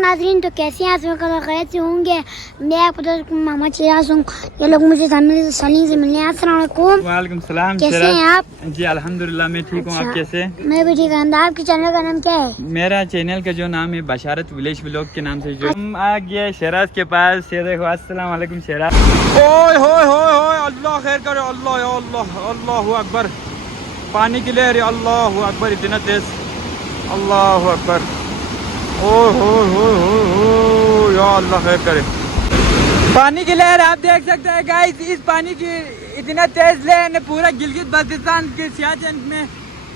नाज़रीन, तो कैसे हैं आप खैर से होंगे। मैं आपको दोस्त मोहम्मद शिराज हूँ। ये लोग मुझे सलीम से मिलने। अस्सलाम वालेकुम। वालेकुम सलाम। कैसे हैं आप? जी अल्हम्दुलिल्लाह मैं ठीक हूँ। आप कैसे? मैं भी ठीक हूँ। आपके चैनल का नाम क्या है? मेरा चैनल का जो नाम है बशारत विलेज व्लॉग के नाम से। जो हम आ गए शहराज के पास। ये देखो, अस्सलाम वालेकुम शहराज। ओए होए होए होए, अल्लाह खैर करे। अल्लाह या अल्लाह, अल्लाहु अकबर। पानी की लहर, अल्लाहु अकबर, इतना तेज, अल्लाहु अकबर। ओए होए होए होए, या अल्लाह खैर करे। पानी की लहर आप देख सकते हैं गाइस। इस पानी की इतना तेज लहर ने पूरा गिलगित बल्तिस्तान के सियाचिन में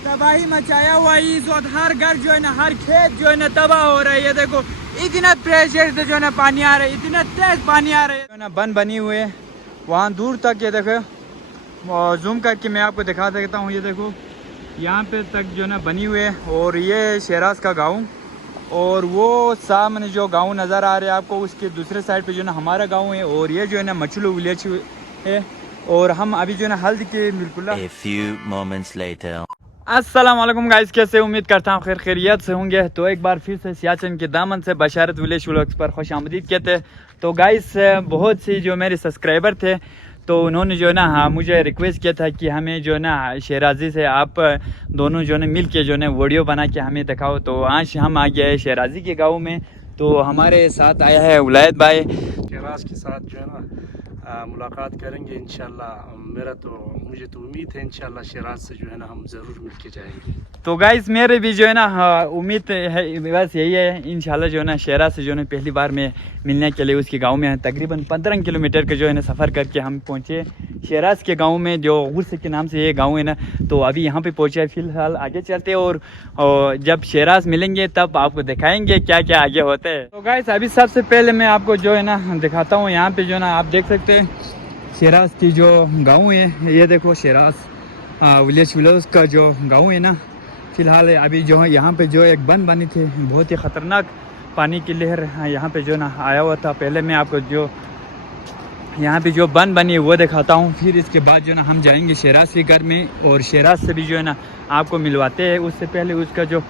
तबाही मचाया हुआ है। इस वक्त हर घर जो है ना, हर खेत जो है ना तबाह हो रहा है। ये देखो, इतना प्रेशर से जो है ना पानी आ रहा है, इतना तेज पानी आ रहा है जो ना। बंद बनी हुई है वहाँ दूर तक। ये देखो, जूम करके मैं आपको दिखा सकता हूँ। ये देखो, यहाँ पे तक जो ना बनी हुई है। और ये शहराज का गाँव, और वो सामने जो गांव नज़र आ रहा है आपको, उसके दूसरे साइड पे जो ना हमारा गांव है। और ये जो है ना मचलू विलेज है। और हम अभी जो है ना हल्द के बिल्कुल। A few moments later. अस्सलाम वालेकुम गाइस, कैसे? उम्मीद करता हूँ खैर खैरियत से होंगे। तो एक बार फिर से सियाचिन के दामन से बशारत विलेज व्लॉग्स पर खुश आमदीद कहते हैं। तो गाइस, बहुत सी जो मेरे सब्सक्राइबर थे, तो उन्होंने जो है ना मुझे रिक्वेस्ट किया था कि हमें जो है ना शहराजी से आप दोनों जो है मिल के जो है वीडियो बना के हमें दिखाओ। तो आज हम आ गए हैं शहराजी के गांव में। तो हमारे साथ आया है उलायद भाई। शहराज के साथ जो है ना मुलाकात करेंगे इंशाल्लाह। मुझे तो उम्मीद है इंशाल्लाह शहराज से जो है ना हम ज़रूर मिल के जाएंगे। तो गाइस, मेरे भी जो है ना उम्मीद है, बस यही है इंशाल्लाह जो है ना शहराज से जो है पहली बार में मिलने के लिए उसके गांव में तकरीबन 15 किलोमीटर का जो है ना सफ़र करके हम पहुंचे शहराज के गांव में, जो गुर्स के नाम से ये गांव है ना। तो अभी यहाँ पे पहुंचे। फ़िलहाल आगे चलते हैं और जब शहराज मिलेंगे तब आपको दिखाएंगे क्या क्या आगे होता है। तो गाइस, अभी सबसे पहले मैं आपको जो है ना दिखाता हूँ। यहाँ पे जो है ना आप देख सकते हैं शहराज की जो गाँव है। ये देखो, शहराज विलेज व्लॉग्स का जो गाँव है ना। फ़िलहाल अभी जो है यहाँ पे जो एक बंद बनी थी, बहुत ही ख़तरनाक पानी की लहर यहाँ पे जो ना आया हुआ था। पहले मैं आपको जो यहाँ पे जो बंद बनी है वो दिखाता हूँ। फिर इसके बाद जो ना हम जाएंगे शहराज के घर में और शहराज से भी जो है ना आपको मिलवाते हैं। उससे पहले उसका जो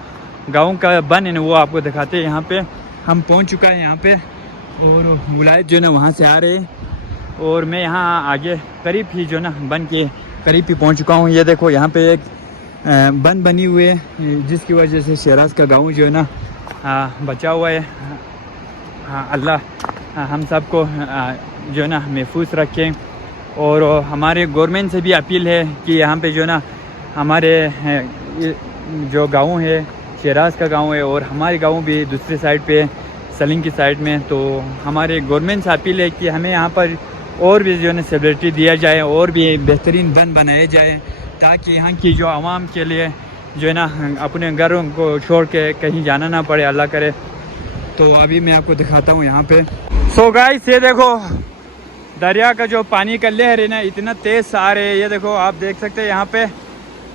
गाँव का बन है ना वो आपको दिखाते हैं। यहाँ पे हम पहुँच चुका है यहाँ पे, और उलायद जो है ना वहाँ से आ रहे हैं। और मैं यहाँ आगे करीब ही जो ना बन के करीब ही पहुँच चुका हूँ। ये देखो, यहाँ पे एक बंद बनी हुई है जिसकी वजह से शहराज का गांव जो है ना बचा हुआ है। अल्लाह हम सबको जो है ना महफूज रखें। और हमारे गवर्नमेंट से भी अपील है कि यहाँ पे जो है ना हमारे जो गांव है, शहराज का गांव है और हमारे गांव भी दूसरी साइड पे सलीम की साइड में। तो हमारे गवर्नमेंट से अपील है कि हमें यहाँ पर और भी जो है ना फैसिलिटी दिया जाए और भी बेहतरीन बंद बनाए जाए, ताकि यहाँ की जो आवाम के लिए जो है ना अपने घरों को छोड़ के कहीं जाना ना पड़े, अल्लाह करे। तो अभी मैं आपको दिखाता हूँ यहाँ पे। सो गाइस, ये देखो दरिया का जो पानी का लहर है ना इतना तेज़ आ रहे हैं। ये देखो, आप देख सकते हैं यहाँ पे।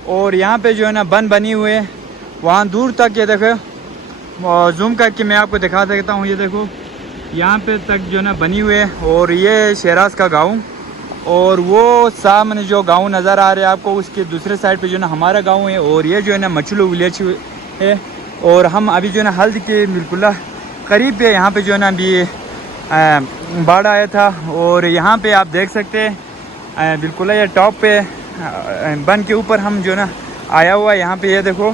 और यहाँ पे जो है ना बंद बनी हुई है वहाँ दूर तक। ये देखो, जूम करके मैं आपको दिखा सकता हूँ। ये देखो, यहाँ पे तक जो है ना बनी हुई है। और ये शहराज का गाँव, और वो सामने जो गांव नज़र आ रहा है आपको, उसके दूसरे साइड पे जो ना हमारा गांव है। और ये जो है ना मचलू विलेज है। और हम अभी जो है ना हल्द के बिल्कुल करीब पे यहाँ पे जो है ना अभी बाढ़ आया था। और यहाँ पे आप देख सकते हैं बिल्कुल ये टॉप पे बन के ऊपर हम जो ना आया हुआ है यहाँ पे। ये देखो,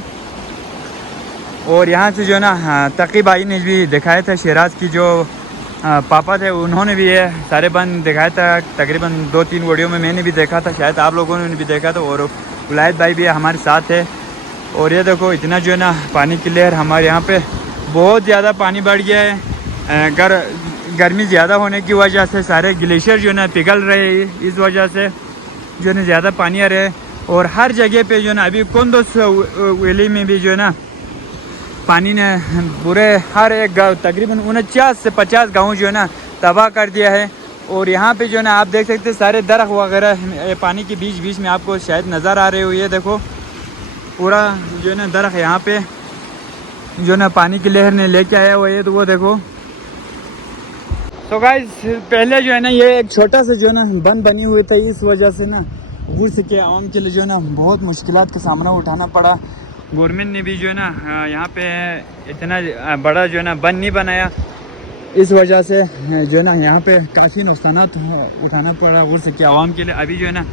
और यहाँ से जो ना तकी भाई ने भी दिखाया था, शहराज की जो पापा थे, उन्होंने भी ये सारे बंद दिखाया था। तकरीबन 2-3 वीडियो में मैंने भी देखा था, शायद आप लोगों ने भी देखा था। और उलायद भाई भी हमारे साथ है। और ये देखो, इतना जो है ना पानी की लहर हमारे यहाँ पे बहुत ज़्यादा पानी बढ़ गया है। गर्मी ज़्यादा होने की वजह से सारे ग्लेशियर जो है ना पिघल रहे हैं, इस वजह से जो है ना ज़्यादा पानी आ रहा है। और हर जगह पे जो है ना अभी कुंदुस वैली में भी जो है ना पानी ने पूरे हर एक गाँव तकरीबन 49 से 50 गाँव जो है ना तबाह कर दिया है। और यहाँ पे जो है ना आप देख सकते हैं सारे दरख्त वगैरह पानी के बीच बीच में आपको शायद नज़र आ रहे हो। ये देखो, पूरा जो है ना दरख्त यहाँ पे जो है ना पानी की लहर ने लेके आया हुआ है। तो वो देखो। तो गाइस, पहले जो है ना ये एक छोटा सा जो है ना बंद बनी हुई था, इस वजह से ना गुर्स के आवाम के लिए जो है ना बहुत मुश्किलात का सामना उठाना पड़ा। गवर्नमेंट ने भी जो है ना यहाँ पे इतना बड़ा जो है ना बंद नहीं बनाया, इस वजह से जो है ना यहाँ पे काफ़ी नुकसानात उठाना पड़ा उर्स के आवाम के लिए। अभी जो है ना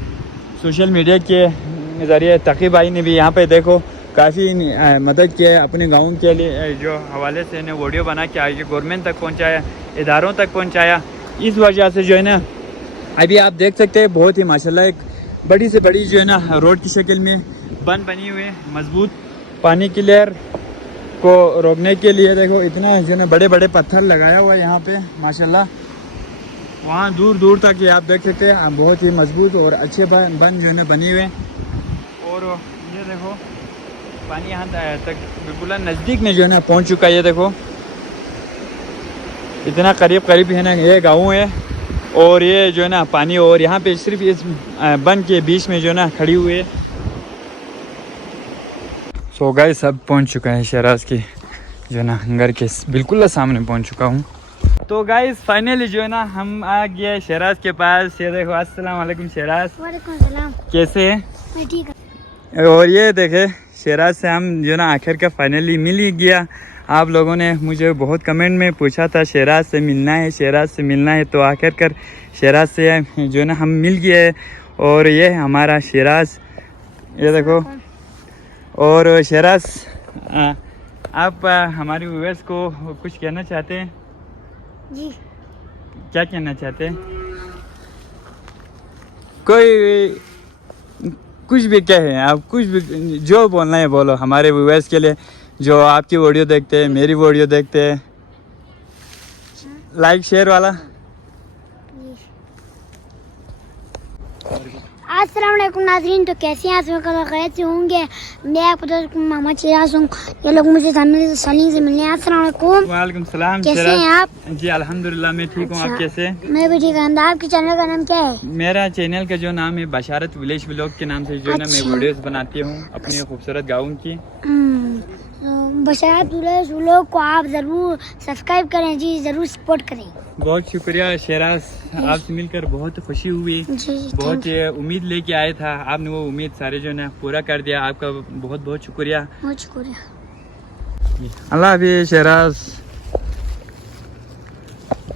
सोशल मीडिया के ज़रिए तकी भाई ने भी यहाँ पे देखो काफ़ी मदद किया अपने गाँव के लिए, जो हवाले से इन्हें वीडियो बना के आगे गवर्नमेंट तक पहुँचाया, इदारों तक पहुँचाया। इस वजह से जो है ना अभी आप देख सकते हैं बहुत ही माशाल्लाह एक बड़ी से बड़ी जो है ना रोड की शक्ल में बंद बनी हुई है, मजबूत पानी की लहर को रोकने के लिए। देखो इतना जो है ना बड़े बड़े पत्थर लगाया हुआ है यहाँ पे माशाल्लाह, वहाँ दूर दूर तक ये आप देख सकते हैं बहुत ही मजबूत और अच्छे बंद जो है ना बनी हुए। और ये देखो पानी यहाँ तक बिल्कुल नज़दीक में जो है ना पहुँच चुका है। ये देखो इतना करीब करीब है ना ये गाँव है, और ये जो है ना पानी, और यहाँ पे सिर्फ इस बंद के बीच में जो है ना खड़ी हुई है। सो गाइस सब पहुँच चुका है शहराज की जो है ना घर के बिल्कुल सामने पहुँच चुका हूँ। तो गाइस फाइनली जो है ना हम आ गए शहराज के पास। ये देखो अस्सलाम वालेकुम शहराज, वालेकुम सलाम। कैसे है? मैं ठीक हूँ। और ये देखे शहराज से हम जो ना आखिर का फाइनली मिल ही गया। आप लोगों ने मुझे बहुत कमेंट में पूछा था शहराज से मिलना है, शहराज से मिलना है, तो आखिरकार शहराज से जो है ना हम मिल गए। और ये हमारा शहराज, ये देखो। और शहराज आप हमारे व्यूअर्स को कुछ कहना चाहते हैं? जी क्या कहना चाहते हैं? कोई कुछ भी कहे आप, कुछ भी जो बोलना है बोलो हमारे व्यूअर्स के लिए जो आपकी वीडियो देखते हैं, मेरी वीडियो देखते हैं, लाइक शेयर वाला। अस्सलाम वालेकुम नाज़रीन, तो कैसे हैं आप? खैरियत से होंगे। मैं आपको दोस्त मोहम्मद शहराज हूँ। ये लोग मुझे सलीम से मिलने। अस्सलाम वालेकुम। वालेकुम सलाम। कैसे हैं आप? जी अल्हम्दुलिल्लाह मैं ठीक हूँ। आप कैसे? मैं भी ठीक हूँ। आपके चैनल का नाम क्या है? मेरा चैनल का जो नाम है बशारत विलेज व्लॉग के नाम से जो है ना मैं वीडियोस बनाती हूँ अपने खूबसूरत गाँव की। बशारत विलेज व्लॉग को आप ज़रूर सब्सक्राइब करें जी, ज़रूर सपोर्ट करें। बहुत शुक्रिया शहराज, आपसे मिलकर बहुत खुशी हुई। बहुत उम्मीद लेके आया था, आपने वो उम्मीद सारे जो है ना पूरा कर दिया। आपका बहुत बहुत शुक्रिया। बहुत शुक्रिया। अल्लाह हाफिज़ शहराज।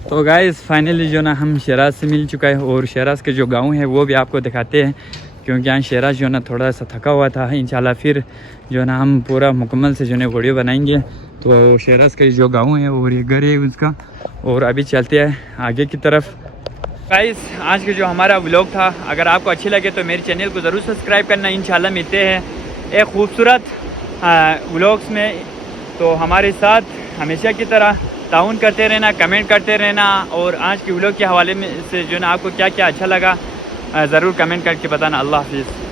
तो गाइस फाइनली जो ना हम शहराज से मिल चुका है, और शहराज के जो गांव है वो भी आपको दिखाते हैं, क्योंकि यहाँ शहराज जो ना थोड़ा सा थका हुआ था। इंशाल्लाह फिर जो ना हम पूरा मुकम्मल से जो है वीडियो बनाएंगे। तो शहराज का जो गांव है और ये घर है उसका, और अभी चलते हैं आगे की तरफ। गाइस आज के जो हमारा व्लॉग था, अगर आपको अच्छी लगे तो मेरे चैनल को ज़रूर सब्सक्राइब करना। इंशाल्लाह मिलते हैं एक खूबसूरत व्लॉग्स में। तो हमारे साथ हमेशा की तरह ताउन करते रहना, कमेंट करते रहना, और आज के व्लॉग के हवाले में से जो ना आपको क्या क्या अच्छा लगा ज़रूर कमेंट करके बताना। अल्लाह हाफिज़।